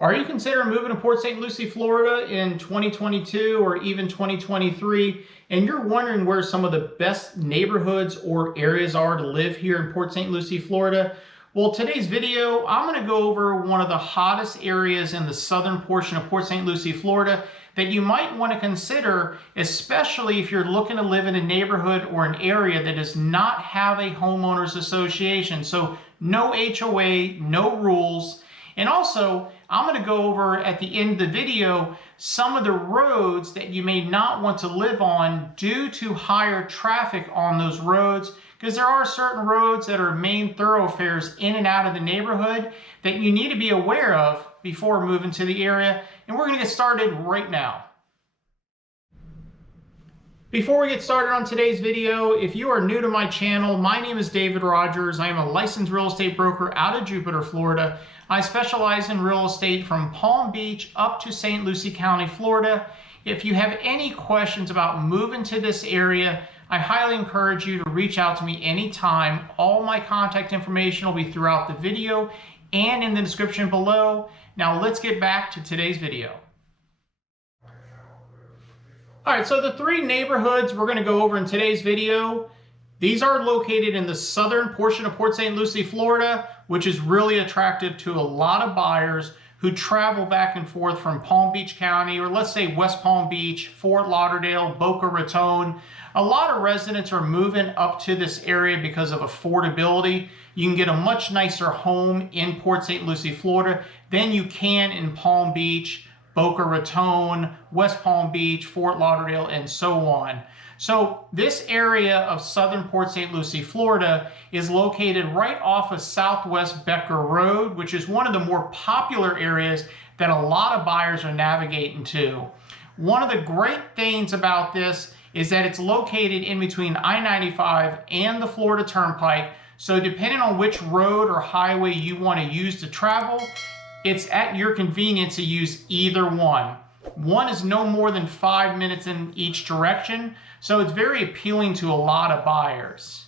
Are you considering moving to Port St Lucie, Florida in 2022 or even 2023, and you're wondering where some of the best neighborhoods or areas are to live here in Port St Lucie, Florida? Well, today's video, I'm going to go over one of the hottest areas in the southern portion of Port St Lucie, Florida that you might want to consider, especially if you're looking to live in a neighborhood or an area that does not have a homeowners association. So no HOA, no rules. And also, I'm going to go over at the end of the video some of the roads that you may not want to live on due to higher traffic on those roads, because there are certain roads that are main thoroughfares in and out of the neighborhood that you need to be aware of before moving to the area. And we're going to get started right now. Before we get started on today's video, if you are new to my channel, my name is David Rogers. I am a licensed real estate broker out of Jupiter, Florida. I specialize in real estate from Palm Beach up to St. Lucie County, Florida. If you have any questions about moving to this area, I highly encourage you to reach out to me anytime. All my contact information will be throughout the video and in the description below. Now let's get back to today's video. All right, so the three neighborhoods we're going to go over in today's video, these are located in the southern portion of Port St Lucie, Florida, which is really attractive to a lot of buyers who travel back and forth from Palm Beach County, or let's say West Palm Beach, Fort Lauderdale, Boca Raton. A lot of residents are moving up to this area because of affordability. You can get a much nicer home in Port St Lucie, Florida than you can in Palm Beach, Boca Raton, West Palm Beach, Fort Lauderdale, and so on. So this area of southern Port St Lucie, Florida is located right off of Southwest Becker Road, which is one of the more popular areas that a lot of buyers are navigating to. One of the great things about this is that it's located in between I-95 and the Florida Turnpike. So depending on which road or highway you want to use to travel, it's at your convenience to use either one. One is no more than 5 minutes in each direction, so it's very appealing to a lot of buyers.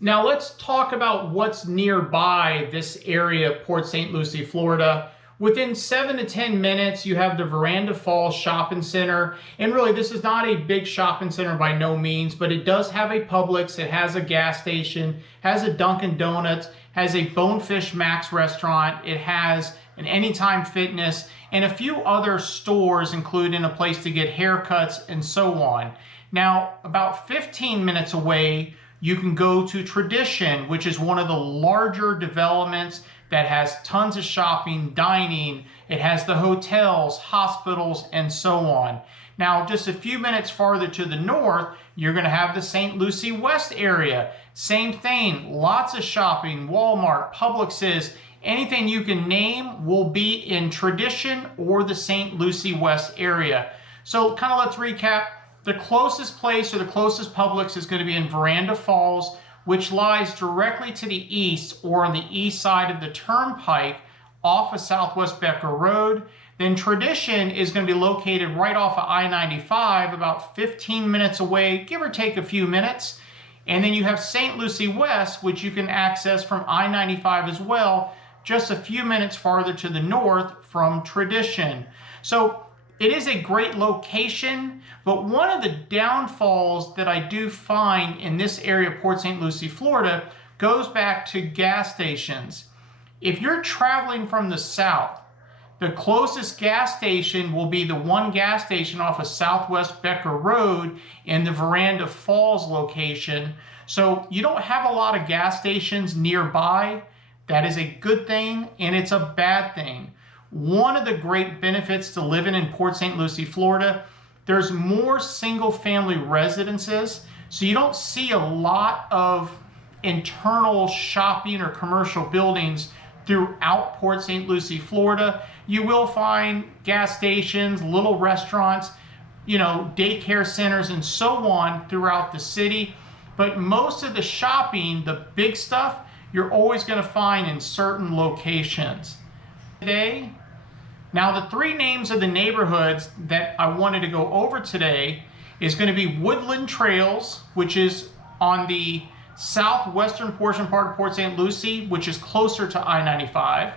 Now let's talk about what's nearby this area of Port St Lucie, Florida. Within 7 to 10 minutes, you have the Veranda Falls Shopping Center. And really, this is not a big shopping center by no means, but it does have a Publix, it has a gas station, has a Dunkin' Donuts, has a Bonefish Max restaurant, it has an Anytime Fitness, and a few other stores, including a place to get haircuts and so on. Now, about 15 minutes away, you can go to Tradition, which is one of the larger developments that has tons of shopping, dining. It has the hotels, hospitals, and so on. Now, just a few minutes farther to the north, you're going to have the St. Lucie West area. Same thing, lots of shopping, Walmart, Publix's, anything you can name will be in Tradition or the St. Lucie West area. So kind of let's recap. The closest place or the closest Publix is going to be in Veranda Falls, which lies directly to the east or on the east side of the Turnpike off of Southwest Becker Road. Then Tradition is going to be located right off of I-95, about 15 minutes away, give or take a few minutes. And then you have St. Lucie West, which you can access from I-95 as well, just a few minutes farther to the north from Tradition. So it is a great location, but one of the downfalls that I do find in this area of Port St Lucie, Florida, goes back to gas stations. If you're traveling from the south, the closest gas station will be the one gas station off of Southwest Becker Road in the Veranda Falls location. So you don't have a lot of gas stations nearby. That is a good thing, and it's a bad thing. One of the great benefits to living in Port St Lucie, Florida, there's more single-family residences, so you don't see a lot of internal shopping or commercial buildings throughout Port St Lucie, Florida. You will find gas stations, little restaurants, daycare centers, and so on throughout the city. But most of the shopping, the big stuff, you're always going to find in certain locations. Today, now the three names of the neighborhoods that I wanted to go over today is going to be Woodland Trails, which is on the southwestern portion part of Port St Lucie, which is closer to I-95.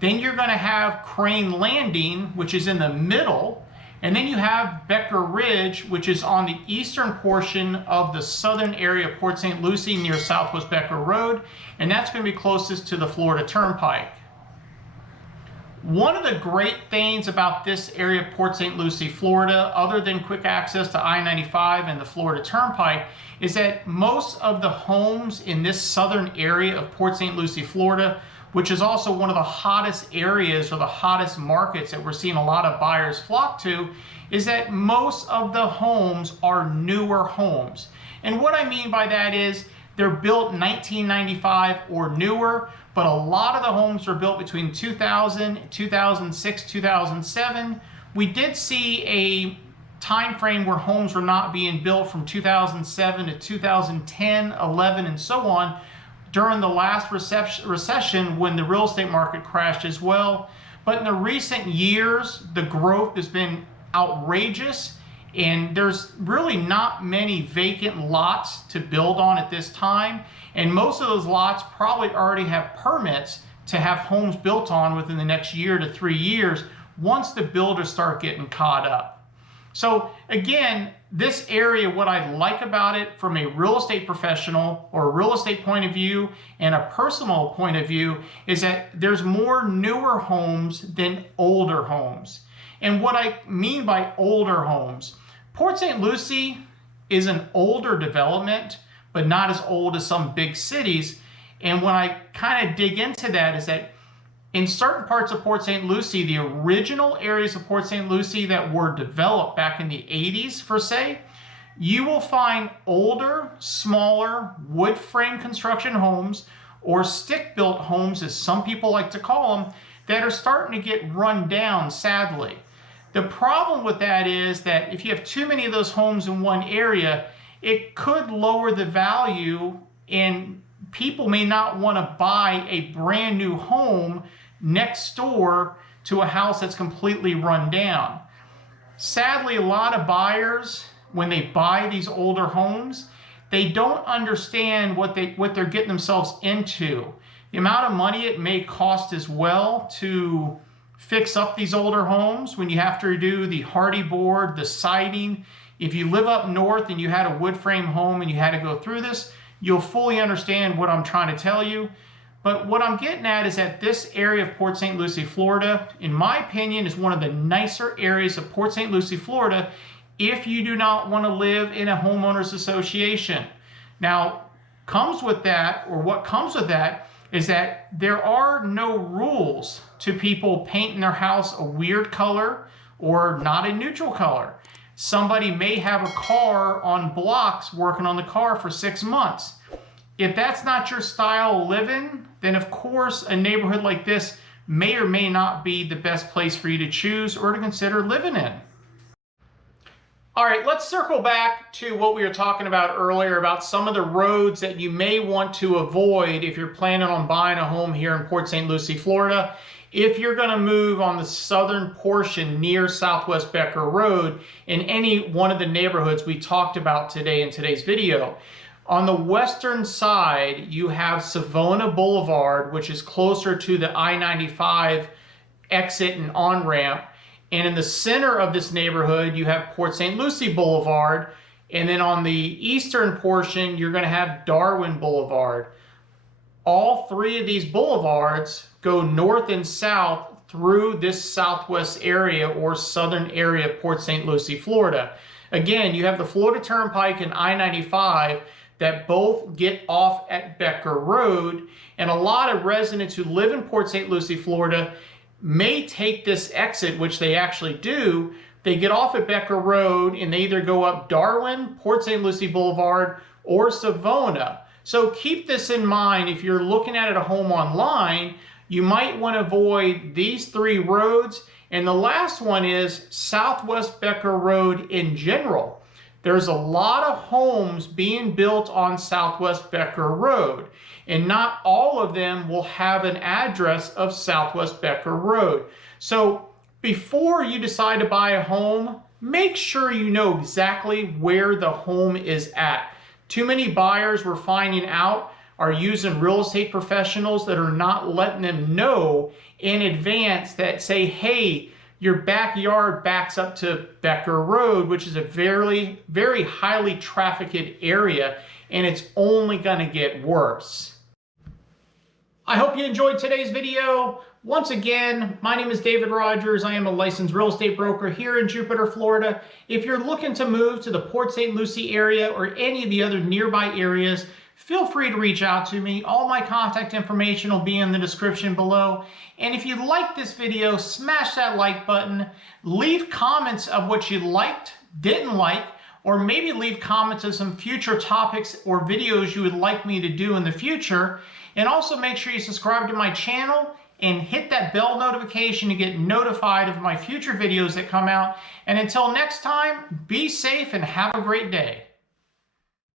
Then you're going to have Crane Landing, which is in the middle. And then you have Becker Ridge, which is on the eastern portion of the southern area of Port St. Lucie near Southwest Becker Road. And that's going to be closest to the Florida Turnpike. One of the great things about this area of Port St. Lucie, Florida, other than quick access to I-95 and the Florida Turnpike, is that most of the homes in this southern area of Port St. Lucie, Florida, which is also one of the hottest areas or the hottest markets that we're seeing a lot of buyers flock to, is that most of the homes are newer homes. And what I mean by that is they're built 1995 or newer, but a lot of the homes were built between 2000, 2006, 2007. We did see a time frame where homes were not being built from 2007 to 2010, 11, and so on, during the last recession when the real estate market crashed as well. But in the recent years, the growth has been outrageous, and there's really not many vacant lots to build on at this time. And most of those lots probably already have permits to have homes built on within the next year to 3 years once the builders start getting caught up. So again, this area, what I like about it from a real estate professional or a real estate point of view and a personal point of view, is that there's more newer homes than older homes. And what I mean by older homes, Port St. Lucie is an older development, but not as old as some big cities. And when I kind of dig into that, is that in certain parts of Port St. Lucie, the original areas of Port St. Lucie that were developed back in the 80s, per se, you will find older, smaller, wood frame construction homes, or stick-built homes, as some people like to call them, that are starting to get run down, sadly. The problem with that is that if you have too many of those homes in one area, it could lower the value, and people may not want to buy a brand new home next door to a house that's completely run down. Sadly, a lot of buyers, when they buy these older homes, they don't understand what they're getting themselves into. The amount of money it may cost as well to fix up these older homes, when you have to redo the hardy board, the siding. If you live up north and you had a wood frame home and you had to go through this, you'll fully understand what I'm trying to tell you. But what I'm getting at is that this area of Port St. Lucie, Florida, in my opinion, is one of the nicer areas of Port St. Lucie, Florida, if you do not want to live in a homeowners association. Now, comes with that, or what comes with that, is that there are no rules to people painting their house a weird color or not a neutral color. Somebody may have a car on blocks working on the car for 6 months. If that's not your style of living, then of course a neighborhood like this may or may not be the best place for you to choose or to consider living in. All right, let's circle back to what we were talking about earlier about some of the roads that you may want to avoid if you're planning on buying a home here in Port St. Lucie, Florida. If you're going to move on the southern portion near Southwest Becker Road in any one of the neighborhoods we talked about today in today's video. On the western side, you have Savona Boulevard, which is closer to the I-95 exit and on-ramp. And in the center of this neighborhood, you have Port St. Lucie Boulevard. And then on the eastern portion, you're going to have Darwin Boulevard. All three of these boulevards go north and south through this southwest area or southern area of Port St. Lucie, Florida. Again, you have the Florida Turnpike and I-95 that both get off at Becker Road, and a lot of residents who live in Port St. Lucie, Florida may take this exit, which they actually do. They get off at Becker Road and they either go up Darwin, Port St. Lucie Boulevard, or Savona. So keep this in mind. If you're looking at a home online, you might want to avoid these three roads. And the last one is Southwest Becker Road in general. There's a lot of homes being built on Southwest Becker Road, and not all of them will have an address of Southwest Becker Road. So before you decide to buy a home, make sure you know exactly where the home is at. Too many buyers we're finding out are using real estate professionals that are not letting them know in advance that say, hey, your backyard backs up to Becker Road, which is a very, very highly trafficked area, and it's only going to get worse. I hope you enjoyed today's video. Once again, my name is David Rogers. I am a licensed real estate broker here in Jupiter, Florida. If you're looking to move to the Port St Lucie area or any of the other nearby areas, feel free to reach out to me. All my contact information will be in the description below. And if you liked this video, smash that like button. Leave comments of what you liked, didn't like, or maybe leave comments of some future topics or videos you would like me to do in the future. And also make sure you subscribe to my channel and hit that bell notification to get notified of my future videos that come out. And until next time, be safe and have a great day.